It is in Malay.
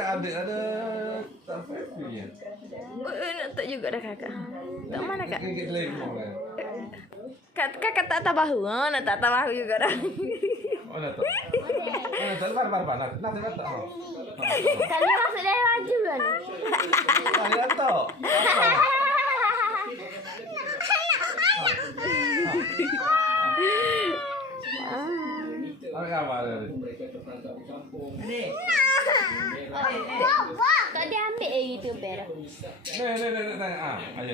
ada tarifnya. Untuk juga dah kakak. Tak mana kak? Gigit lemong lah. Kakak tak tahu, nak tak tahu juga dah. Oh, nak tu. Nak tu bar. Nak tu. Kali masuk dari baju kan? Nak tu. Apa kabar? Tak dia ambil gitu berak. Ni. Ayo.